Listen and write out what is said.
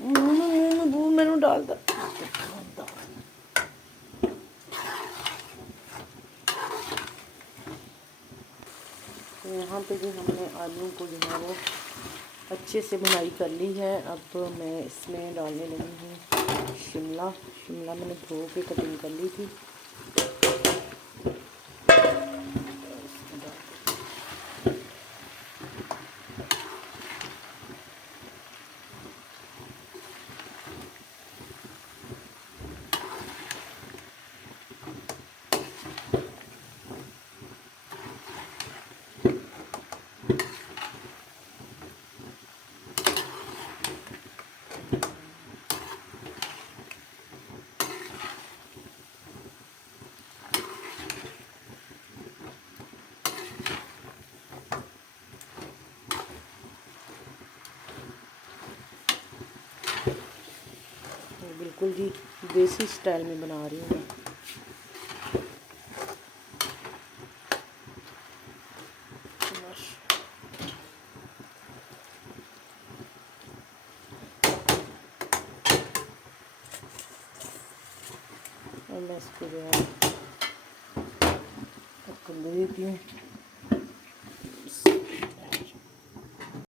मैनू डाल दो। तो यहाँ पे भी हमने आलू को जो है वो अच्छे से भुनाई कर ली है। अब मैं इसमें डालने लगी हूँ शिमला। शिमला मैंने धो के कटिंग कर ली थी। बिल्कुल जी देसी स्टाइल में बना रही हूँ मैं। इसको जो है कर देती हूँ।